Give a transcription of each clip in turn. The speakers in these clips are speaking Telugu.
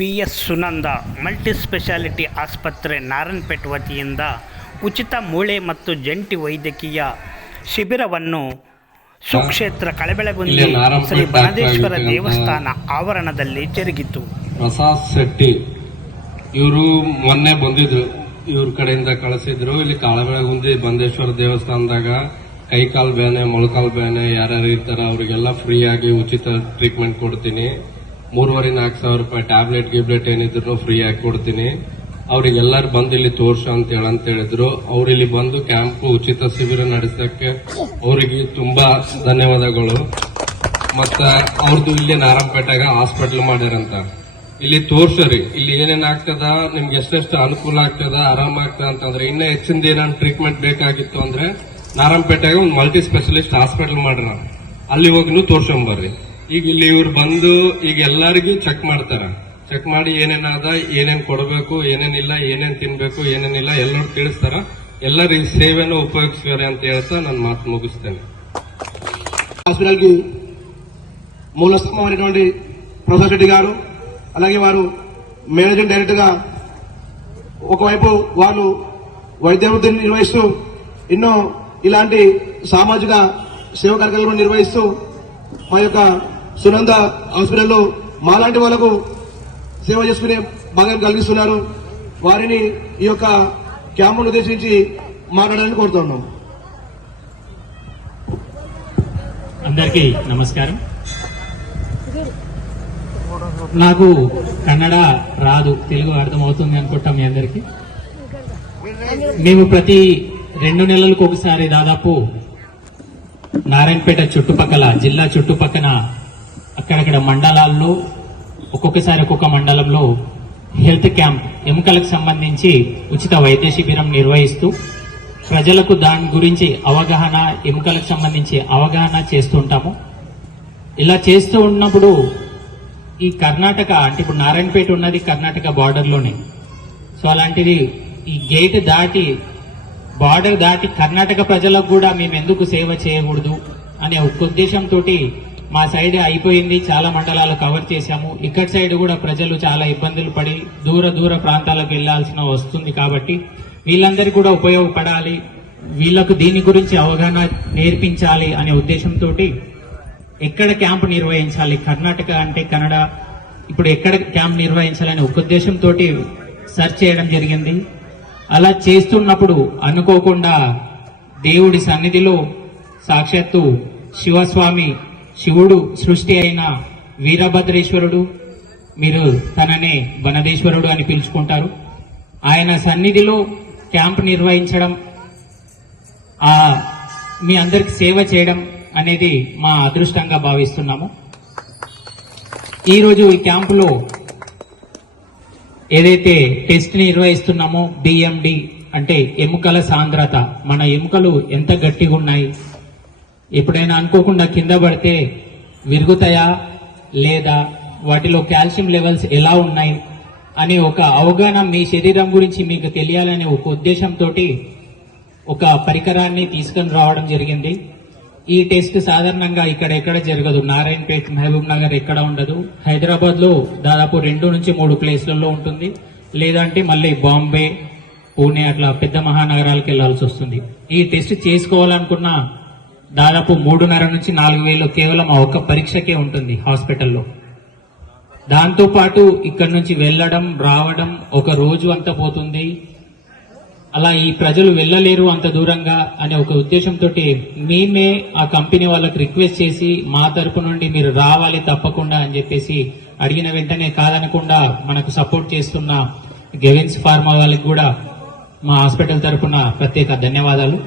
PS ಸುನಂದ ಮಲ್ಟಿ ಸ್ಪೆಷಾಲಿಟಿ ಆಸ್ಪತ್ರೆ ನಾರಾಯಣಪೇಟೆ ವತಿಯಿಂದ ಉಚಿತ ಮೂಳೆ ಮತ್ತು ಜಂಟಿ ವೈದ್ಯಕೀಯ ಶಿಬಿರವನ್ನು ಸುಕ್ಷೇತ್ರ ಕಳಬೆಳಗುಂದಿ ಶ್ರೀ ಬನದೇಶ್ವರ ದೇವಸ್ಥಾನ ಆವರಣದಲ್ಲಿ ಜರುಗಿತು. ಪ್ರಸಾದ್ ಶೆಟ್ಟಿ ಇವರು ಮೊನ್ನೆ ಬಂದಿದ್ರು, ಇವ್ರ ಕಡೆಯಿಂದ ಕಳಿಸಿದ್ರು. ಇಲ್ಲಿ ಕಳಬೆಳಗುಂದಿ ಬನದೇಶ್ವರ ದೇವಸ್ಥಾನದಾಗ ಕೈಕಾಲು ಬೇನೆ ಮೊಳಕಾಲು ಬೇನೆ ಯಾರ್ಯಾರು ಇರ್ತಾರ ಅವರಿಗೆಲ್ಲ ಫ್ರೀ ಆಗಿ ಉಚಿತ ಟ್ರೀಟ್ಮೆಂಟ್ ಕೊಡ್ತೀನಿ. 3,500-4,000 ರೂಪಾಯಿ ಟ್ಯಾಬ್ಲೆಟ್ ಗಿಬ್ಲೆಟ್ ಏನಿದ್ರು ಫ್ರೀ ಆಗಿ ಕೊಡ್ತೀನಿ. ಅವ್ರಿಗೆಲ್ಲರೂ ಬಂದು ಇಲ್ಲಿ ತೋರ್ಸ ಅಂತ ಹೇಳಿದ್ರು. ಅವ್ರು ಇಲ್ಲಿ ಬಂದು ಕ್ಯಾಂಪ್ ಉಚಿತ ಶಿಬಿರ ನಡೆಸಕ್ಕೆ ಅವರಿಗೆ ತುಂಬಾ ಧನ್ಯವಾದಗಳು. ಮತ್ತ ಅವ್ರದ್ದು ಇಲ್ಲಿ ನಾರಾಯಣಪೇಟೆಗ ಹಾಸ್ಪಿಟಲ್ ಮಾಡ್ಯಾರಂತ. ಇಲ್ಲಿ ತೋರ್ಸರಿ ಇಲ್ಲಿ ಏನೇನ್ ಆಗ್ತದ, ನಿಮ್ಗೆ ಎಷ್ಟೆಷ್ಟು ಅನುಕೂಲ ಆಗ್ತದ, ಆರಾಮ ಆಗ್ತದ ಅಂತಂದ್ರೆ ಇನ್ನ ಹೆಚ್ಚಿಂದ ಏನಾದ್ರು ಟ್ರೀಟ್ಮೆಂಟ್ ಬೇಕಾಗಿತ್ತು ಅಂದ್ರೆ ನಾರಾಯಣಪೇಟೆಗ ಒಂದು ಮಲ್ಟಿ ಸ್ಪೆಷಲಿಸ್ಟ್ ಹಾಸ್ಪಿಟಲ್ ಮಾಡ್ರ, ಅಲ್ಲಿ ಹೋಗಿ ನೀವು ತೋರ್ಸ್ಕೊಂಬರ್ರಿ. ಈಗ ಇಲ್ಲಿ ಇವ್ರು ಬಂದು ಈಗ ಎಲ್ಲರಿಗೂ ಚೆಕ್ ಮಾಡ್ತಾರ. ಚೆಕ್ ಮಾಡಿ ಏನೇನಾದ, ಏನೇನ್ ಕೊಡಬೇಕು, ಏನೇನಿಲ್ಲ, ಏನೇನ್ ತಿನ್ಬೇಕು, ಏನೇನಿಲ್ಲ ಎಲ್ಲರೂ ತಿಳಿಸ್ತಾರ. ಎಲ್ಲರೂ ಈ సేవను ఉపయోగిస్తారు ಅಂತ ಹೇಳ್ತಾ ನನ್ನ మాటను ముగిస్తాను. హాస్పిటల్ కి మూల స్తంభమైనటువంటి ప్రొఫెసర్ రెడ్డి గారు, అలాగే వారు మేనేజింగ్ డైరెక్టర్ గా ఒకవైపు వారు వైద్య వృత్తిని నిర్వహిస్తూ ఎన్నో ఇలాంటి సామాజిక సేవ కార్యక్రమాలను నిర్వహిస్తూ మా యొక్క సునంద హాస్పిటల్లో మాలాంటి వాళ్లకు సేవ చేసుకునే భాగం కలిగిస్తున్నారు. వారిని ఈ యొక్క క్యాంపును ఉద్దేశించి మాట్లాడాలని కోరుతున్నాం. అందరికీ నమస్కారం. నాకు కన్నడ రాదు, తెలుగు అర్థమవుతుంది అనుకుంటాం మీ అందరికీ. మేము ప్రతి 2 నెలలకు ఒకసారి దాదాపు నారాయణపేట చుట్టుపక్కల జిల్లా చుట్టుపక్కల అక్కడక్కడ మండలాల్లో ఒక్కొక్కసారి ఒక్కొక్క మండలంలో హెల్త్ క్యాంప్ ఎముకలకు సంబంధించి ఉచిత వైద్య శిబిరం నిర్వహిస్తూ ప్రజలకు దాని గురించి అవగాహన, ఎముకలకు సంబంధించి అవగాహన చేస్తుంటాము. ఇలా చేస్తూ ఉన్నప్పుడు ఈ కర్ణాటక అంటే ఇప్పుడు నారాయణపేట ఉన్నది కర్ణాటక బార్డర్లోనే. సో అలాంటిది ఈ గేట్ దాటి బార్డర్ దాటి కర్ణాటక ప్రజలకు కూడా మేము ఎందుకు సేవ చేయకూడదు అనే ఒక ఉద్దేశంతో మా సైడ్ అయిపోయింది. చాలా మండలాలు కవర్ చేశాము. ఇక్కడ సైడ్ కూడా ప్రజలు చాలా ఇబ్బందులు పడి దూర ప్రాంతాలకు వెళ్లాల్సిన వస్తుంది. కాబట్టి వీళ్ళందరికీ కూడా ఉపయోగపడాలి, వీళ్లకు దీని గురించి అవగాహన నేర్పించాలి అనే ఉద్దేశంతో ఎక్కడ క్యాంప్ నిర్వహించాలి, కర్ణాటక అంటే కన్నడ, ఇప్పుడు ఎక్కడ క్యాంప్ నిర్వహించాలనే ఒక ఉద్దేశంతో సెర్చ్ చేయడం జరిగింది. అలా చేస్తున్నప్పుడు అనుకోకుండా దేవుడి సన్నిధిలో సాక్షాత్తు శివస్వామి, శివుడు సృష్టి అయిన వీరభద్రేశ్వరుడు, మీరు తననే బనదేశ్వరుడు అని పిలుచుకుంటారు, ఆయన సన్నిధిలో క్యాంప్ నిర్వహించడం, మీ అందరికి సేవ చేయడం అనేది మా అదృష్టంగా భావిస్తున్నాము. ఈరోజు ఈ క్యాంపులో ఏదైతే టెస్ట్ నిర్వహిస్తున్నామో బిఎండి అంటే ఎముకల సాంద్రత, మన ఎముకలు ఎంత గట్టిగా ఉన్నాయి, ఎప్పుడైనా అనుకోకుండా కింద పడితే విరుగుతాయా లేదా, వాటిలో కాల్షియం లెవెల్స్ ఎలా ఉన్నాయి అని ఒక అవగాహన మీ శరీరం గురించి మీకు తెలియాలనే ఒక ఉద్దేశంతో ఒక పరికరాన్ని తీసుకుని రావడం జరిగింది. ఈ టెస్ట్ సాధారణంగా ఎక్కడ జరగదు. నారాయణపేట, మహబూబ్ నగర్ ఎక్కడ ఉండదు. హైదరాబాద్ లో దాదాపు 2 నుంచి 3 ప్లేస్లలో ఉంటుంది. లేదంటే మళ్ళీ బాంబే, పూణే అట్లా పెద్ద మహానగరాలకు వెళ్లాల్సి వస్తుంది. ఈ టెస్ట్ చేసుకోవాలనుకున్న దాదాపు 3,500 నుంచి 4,000 కేవలం ఆ ఒక్క పరీక్షకే ఉంటుంది హాస్పిటల్లో. దాంతో పాటు ఇక్కడి నుంచి వెళ్లడం రావడం ఒక రోజు అంతా పోతుంది. అలా ఈ ప్రజలు వెళ్ళలేరు అంత దూరంగా అనే ఒక ఉద్దేశంతో మేమే ఆ కంపెనీ వాళ్ళకి రిక్వెస్ట్ చేసి మా తరపు నుండి మీరు రావాలి తప్పకుండా అని చెప్పేసి అడిగిన వెంటనే కాదనకుండా మనకు సపోర్ట్ చేస్తున్న గెవిన్స్ ఫార్మా వాళ్ళకి కూడా మా హాస్పిటల్ తరపున ప్రత్యేక ధన్యవాదాలు.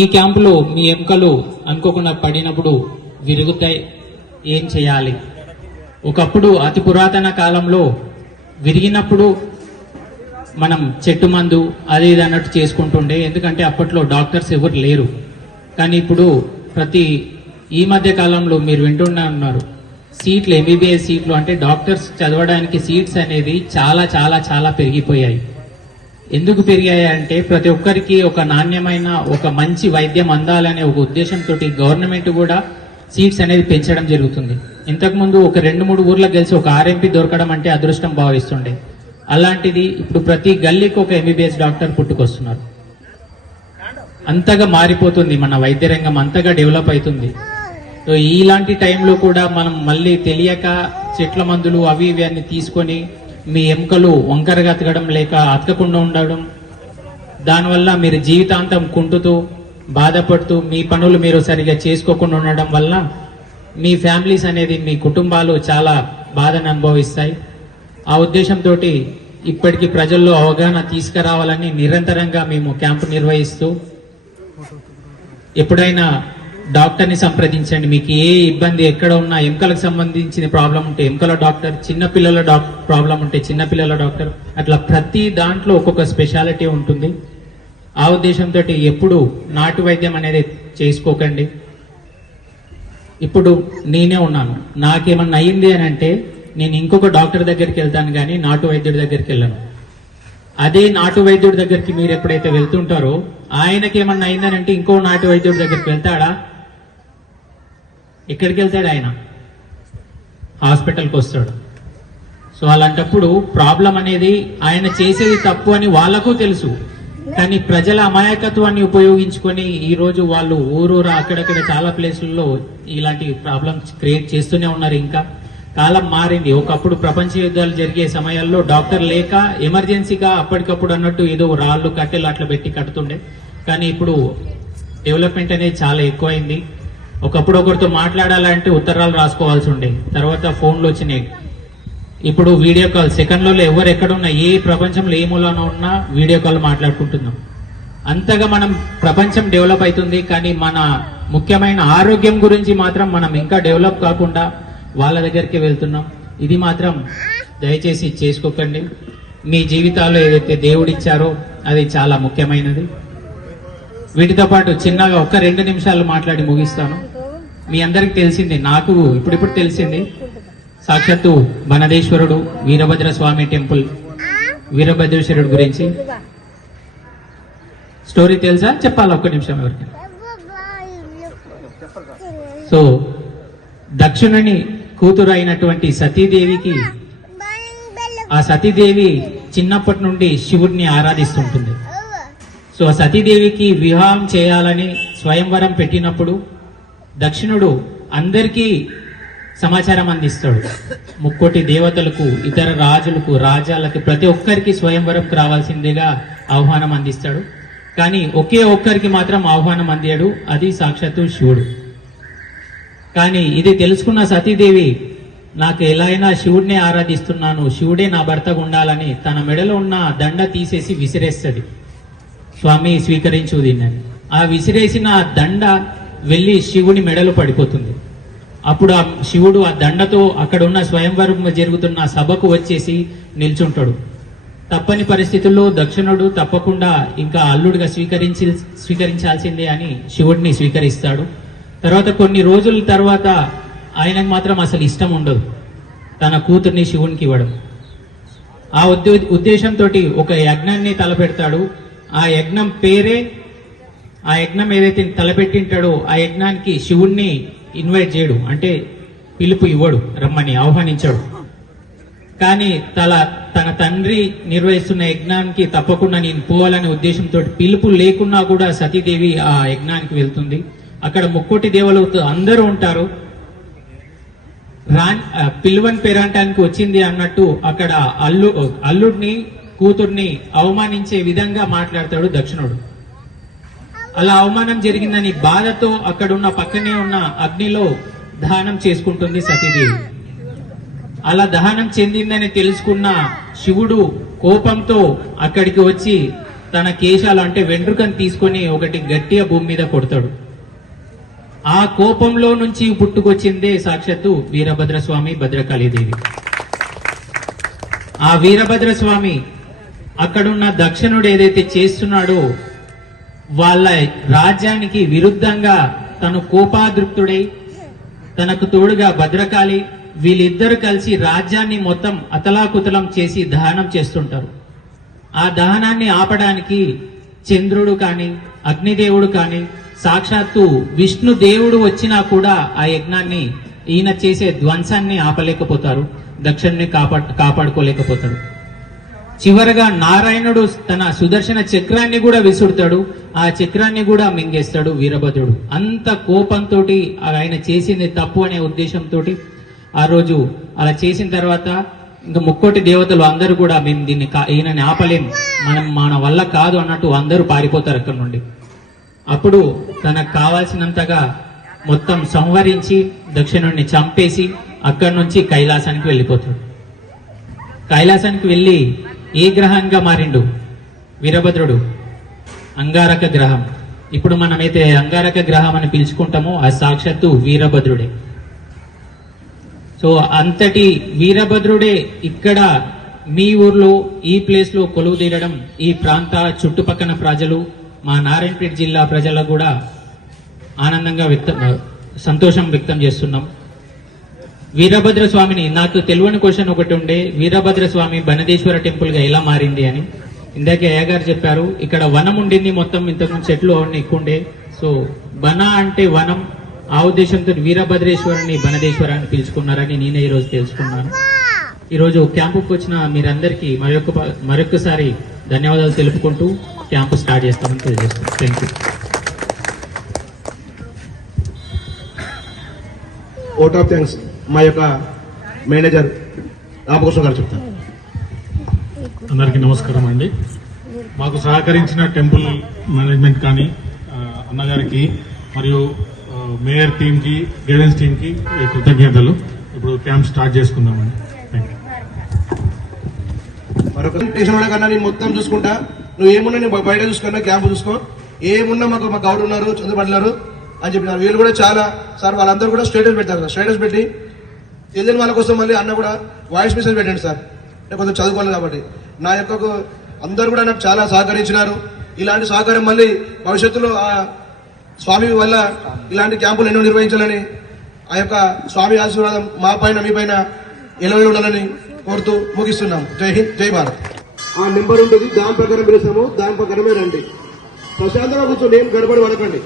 ఈ క్యాంపులో మీ ఎముకలు అనుకోకుండా పడినప్పుడు విరుగుతాయి, ఏం చేయాలి? ఒకప్పుడు అతి పురాతన కాలంలో విరిగినప్పుడు మనం చెట్టు మందు అది ఇది అన్నట్టు చేసుకుంటుండే, ఎందుకంటే అప్పట్లో డాక్టర్స్ ఎవరు లేరు. కానీ ఇప్పుడు ఈ మధ్య కాలంలో మీరు వింటూనే ఉన్నారు, సీట్లు, ఎంబీబీఎస్ సీట్లు అంటే డాక్టర్స్ చదవడానికి సీట్స్ అనేది చాలా చాలా చాలా పెరిగిపోయాయి. ఎందుకు పెరిగాయి అంటే ప్రతి ఒక్కరికి ఒక నాణ్యమైన ఒక మంచి వైద్యం అందాలనే ఒక ఉద్దేశంతో గవర్నమెంట్ కూడా సీట్స్ అనేది పెంచడం జరుగుతుంది. ఇంతకుముందు ఒక 2-3 ఊర్లకు గెలిచి ఒక ఆర్ఎంపీ దొరకడం అంటే అదృష్టం భావిస్తుండే. అలాంటిది ఇప్పుడు ప్రతి గల్లీకి ఒక ఎంబీబీఎస్ డాక్టర్ పుట్టుకొస్తున్నారు. అంతగా మారిపోతుంది మన వైద్య రంగం, అంతగా డెవలప్ అవుతుంది. సో ఇలాంటి టైంలో కూడా మనం మళ్ళీ తెలియక చెట్ల మందులు అవి ఇవి అన్ని తీసుకొని మీ ఎముకలు వంకరగా అతకడం లేక అతకకుండా ఉండడం, దానివల్ల మీరు జీవితాంతం కుంటుతూ బాధపడుతూ మీ పనులు మీరు సరిగా చేసుకోకుండా ఉండడం వల్ల మీ ఫ్యామిలీస్ అనేది, మీ కుటుంబాలు చాలా బాధను అనుభవిస్తాయి. ఆ ఉద్దేశంతో ఇప్పటికీ ప్రజల్లో అవగాహన తీసుకురావాలని నిరంతరంగా మేము క్యాంపు నిర్వహిస్తూ, ఎప్పుడైనా డాక్టర్ని సంప్రదించండి. మీకు ఏ ఇబ్బంది ఎక్కడ ఉన్నా, ఎముకలకు సంబంధించిన ప్రాబ్లం ఉంటే ఎముకల డాక్టర్, చిన్నపిల్లల ప్రాబ్లం ఉంటే చిన్నపిల్లల డాక్టర్, అట్లా ప్రతి దాంట్లో ఒక్కొక్క స్పెషాలిటీ ఉంటుంది. ఆ ఉద్దేశంతో ఎప్పుడు నాటు వైద్యం అనేది చేసుకోకండి. ఇప్పుడు నేనే ఉన్నాను, నాకేమన్నా అయ్యింది అని అంటే నేను ఇంకొక డాక్టర్ దగ్గరికి వెళ్తాను కానీ నాటు వైద్యుడి దగ్గరికి వెళ్ళను. అదే నాటు వైద్యుడి దగ్గరికి మీరు ఎప్పుడైతే వెళ్తుంటారో ఆయనకి ఏమన్నా అయిందని అంటే ఇంకో నాటు వైద్యుడి దగ్గరికి వెళ్తాడా? ఎక్కడికి వెళ్తాడు? ఆయన హాస్పిటల్కి వస్తాడు. సో అలాంటప్పుడు ప్రాబ్లం అనేది ఆయన చేసేది తప్పు అని వాళ్ళకు తెలుసు, కానీ ప్రజల అమాయకత్వాన్ని ఉపయోగించుకొని ఈ రోజు వాళ్ళు ఊరూరా అక్కడక్కడ చాలా ప్లేసుల్లో ఇలాంటి ప్రాబ్లమ్స్ క్రియేట్ చేస్తూనే ఉన్నారు. ఇంకా కాలం మారింది. ఒకప్పుడు ప్రపంచ యుద్ధాలు జరిగే సమయాల్లో డాక్టర్ లేక ఎమర్జెన్సీగా అప్పటికప్పుడు అన్నట్టు ఏదో రాళ్ళు కట్టెలు అట్లా పెట్టి కడుతుండే, కానీ ఇప్పుడు డెవలప్మెంట్ అనేది చాలా ఎక్కువైంది. ఒకప్పుడు ఒకరితో మాట్లాడాలంటే ఉత్తరాలు రాసుకోవాల్సి ఉండే, తర్వాత ఫోన్లు వచ్చినాయి. ఇప్పుడు వీడియో కాల్ సెకండ్లలో ఎవరు ఎక్కడున్నా, ఏ ప్రపంచంలో ఏ మూలన ఉన్నా వీడియో కాల్ మాట్లాడుకుంటున్నాం. అంతగా మనం ప్రపంచం డెవలప్ అవుతుంది, కానీ మన ముఖ్యమైన ఆరోగ్యం గురించి మాత్రం మనం ఇంకా డెవలప్ కాకుండా వాళ్ళ దగ్గరికి వెళ్తున్నాం. ఇది మాత్రం దయచేసి చేసుకోకండి. మీ జీవితాల్లో ఏదైతే దేవుడిచ్చారో అది చాలా ముఖ్యమైనది. వీటితో పాటు చిన్నగా 1-2 నిమిషాలు మాట్లాడి ముగిస్తాను. మీ అందరికి తెలిసింది, నాకు ఇప్పుడిప్పుడు తెలిసింది, సాక్షాత్తు బనదేశ్వరుడు వీరభద్ర స్వామి టెంపుల్, వీరభద్రేశ్వరుడు గురించి స్టోరీ తెలుసా? చెప్పాలా 1 నిమిషం ఎవరికి? సో దక్షిణుని కూతురు అయినటువంటి సతీదేవికి, ఆ సతీదేవి చిన్నప్పటి నుండి శివుడిని ఆరాధిస్తుంటుంది. సో ఆ సతీదేవికి వివాహం చేయాలని స్వయంవరం పెట్టినప్పుడు దక్షిణుడు అందరికీ సమాచారం అందిస్తాడు. 30 దేవతలకు, ఇతర రాజులకు, రాజ్యాలకు, ప్రతి ఒక్కరికి స్వయంవరంకు రావాల్సిందిగా ఆహ్వానం అందిస్తాడు. కానీ ఒకే ఒక్కరికి మాత్రం ఆహ్వానం అందాడు, అది సాక్షాత్తు శివుడు. కానీ ఇది తెలుసుకున్న సతీదేవి, నాకు ఎలా అయినా శివుడినే ఆరాధిస్తున్నాను, శివుడే నా భర్తగా ఉండాలని తన మెడలో ఉన్న దండ తీసేసి విసిరేస్తుంది. స్వామి స్వీకరించు దీన్ని. ఆ విసిరేసిన దండ వెళ్లి శివుని మెడలో పడిపోతుంది. అప్పుడు ఆ శివుడు ఆ దండతో అక్కడ ఉన్న స్వయంవరం జరుగుతున్న సభకు వచ్చేసి నిల్చుంటాడు. తప్పని పరిస్థితుల్లో దక్షిణుడు తప్పకుండా ఇంకా అల్లుడిగా స్వీకరించాల్సిందే అని శివుడిని స్వీకరిస్తాడు. తర్వాత కొన్ని రోజుల తర్వాత ఆయనకు మాత్రం అసలు ఇష్టం ఉండదు తన కూతుర్ని శివునికి ఇవ్వడం. ఆ ఉద్దేశంతో ఒక యజ్ఞాన్ని తలపెడతాడు. ఆ యజ్ఞం పేరే, ఆ యజ్ఞం ఏదైతే తలపెట్టింటాడో ఆ యజ్ఞానికి శివుణ్ణి ఇన్వైట్ చేయడు, అంటే పిలుపు ఇవ్వడు, రమ్మని ఆహ్వానించాడు. కానీ తన తండ్రి నిర్వహిస్తున్న యజ్ఞానికి తప్పకుండా నేను పోవాలనే ఉద్దేశంతో పిలుపు లేకున్నా కూడా సతీదేవి ఆ యజ్ఞానికి వెళ్తుంది. అక్కడ 30 దేవతలు అందరూ ఉంటారు. పిలువని పేరంటానికి వచ్చింది అన్నట్టు అక్కడ అల్లుడిని కూతుర్ని అవమానించే విధంగా మాట్లాడతాడు దక్షిణుడు. అలా అవమానం జరిగిందని బాధతో అక్కడున్న పక్కనే ఉన్న అగ్నిలో దహనం చేసుకుంటుంది సతీదేవి. అలా దహనం చెందిందని తెలుసుకున్న శివుడు కోపంతో అక్కడికి వచ్చి తన కేశాలు, అంటే వెంట్రుకను తీసుకొని ఒకటి గట్టిగా భూమి మీద కొడతాడు. ఆ కోపంలో నుంచి పుట్టుకొచ్చిందే సాక్షాత్తు వీరభద్రస్వామి, భద్రకాళీదేవి. ఆ వీరభద్రస్వామి అక్కడున్న దక్షిణుడు ఏదైతే చేస్తున్నాడో వాళ్ళ రాజ్యానికి విరుద్ధంగా తను కోపాదృప్తుడై తనకు తోడుగా భద్రకాళి వీళ్ళిద్దరు కలిసి రాజ్యాన్ని మొత్తం అతలాకుతలం చేసి దహనం చేస్తుంటారు. ఆ దహనాన్ని ఆపడానికి చంద్రుడు కాని, అగ్నిదేవుడు కాని, సాక్షాత్తు విష్ణు దేవుడు వచ్చినా కూడా ఆ యజ్ఞాన్ని ఈయన చేసే ధ్వంసాన్ని ఆపలేకపోతారు, దక్షుణ్ణి కాపాడుకోలేకపోతాడు. చివరగా నారాయణుడు తన సుదర్శన చక్రాన్ని కూడా విసురుతాడు, ఆ చక్రాన్ని కూడా మింగేస్తాడు వీరభద్రుడు. అంత కోపంతో ఆయన చేసింది తప్పు అనే ఉద్దేశంతో ఆ రోజు అలా చేసిన తర్వాత ఇంకా ముక్కోటి దేవతలు అందరూ కూడా మేము దీన్ని ఈయనని ఆపలేం, మన వల్ల కాదు అన్నట్టు అందరూ పారిపోతారు అక్కడి నుండి. అప్పుడు తనకు కావాల్సినంతగా మొత్తం సంహరించి దక్షిణుడిని చంపేసి అక్కడి నుంచి కైలాసానికి వెళ్ళిపోతాడు. కైలాసానికి వెళ్ళి ఏ గ్రహంగా మారిండు వీరభద్రుడు? అంగారక గ్రహం. ఇప్పుడు మనమైతే అంగారక గ్రహం అని పిలుచుకుంటామో ఆ సాక్షాత్తు వీరభద్రుడే. సో అంతటి వీరభద్రుడే ఇక్కడ మీ ఊర్లో ఈ ప్లేస్ లో కొలువు తీరడం ఈ ప్రాంత చుట్టుపక్కల ప్రజలు, మా నారాయణపేట జిల్లా ప్రజలకు కూడా ఆనందంగా సంతోషం వ్యక్తం చేస్తున్నాం. వీరభద్ర స్వామిని నాకు తెలియని క్వశ్చన్ ఒకటి ఉండే, వీరభద్ర స్వామి బనదేశ్వర టెంపుల్ గా ఎలా మారింది అని. ఇందాకే అయ్య గారు చెప్పారు ఇక్కడ వనం ఉండింది, మొత్తం ఇంతకుముందు చెట్లు అవన్నీ ఎక్కువ ఉండే. సో బన అంటే వనం, ఆ ఉద్దేశంతో వీరభద్రేశ్వరుని బనదేశ్వర అని పిలుచుకున్నారని నేనే ఈరోజు తెలుసుకున్నాను. ఈరోజు క్యాంపుకు వచ్చిన మీరందరికీ మరొకసారి ధన్యవాదాలు తెలుపుకుంటూ క్యాంపు స్టార్ట్ చేస్తామని తెలియజేస్తాను. Thank you. Vote of thanks మా యొక్క మేనేజర్ రామకృష్ణ గారు చెప్తారు. అందరికీ నమస్కారం అండి. మాకు సహకరించిన టెంపుల్ మేనేజ్మెంట్ కానీ అన్నగారికి మరియు మేయర్ టీంకి, గైడెన్స్ టీంకి కృతజ్ఞతలు. ఇప్పుడు క్యాంప్ స్టార్ట్ చేసుకుందామండి. Thank you. మరొక స్టేషన్ వాళ్ళ కన్నా నేను మొత్తం చూసుకుంటా, నువ్వు ఏమున్నా నేను బయట చూసుకున్నా, క్యాంప్ చూసుకో, ఏమున్నా మాకు మా గౌడ్ ఉన్నారు, చంద్రపడ్డారు అని చెప్పినారు. వీళ్ళు కూడా చాలా సార్ వాళ్ళందరూ కూడా స్టేటస్ పెడతారు సార్. స్టేటస్ పెట్టి తెలియని వాళ్ళ కోసం మళ్ళీ అన్న కూడా వాయిస్ మెసేజ్ పెట్టండి సార్, నేను కొంచెం చదువుకోవాలి కాబట్టి. నా యొక్క అందరూ కూడా నాకు చాలా సహకరించినారు. ఇలాంటి సహకారం మళ్ళీ భవిష్యత్తులో ఆ స్వామి వల్ల ఇలాంటి క్యాంపులు ఎన్నో నిర్వహించాలని, ఆ యొక్క స్వామి ఆశీర్వాదం మా పైన మీ పైన ఎలవెలు ఉండాలని కోరుతూ ముగిస్తున్నాం. జై హింద్, జై భారత్. ఆ నెంబర్ ఉంటుంది, దాని ప్రకారం పిలుస్తాము, దాని ప్రకారమే రండి. ప్రశాంతంగా కూర్చొని ఏం గడబడి పడకండి.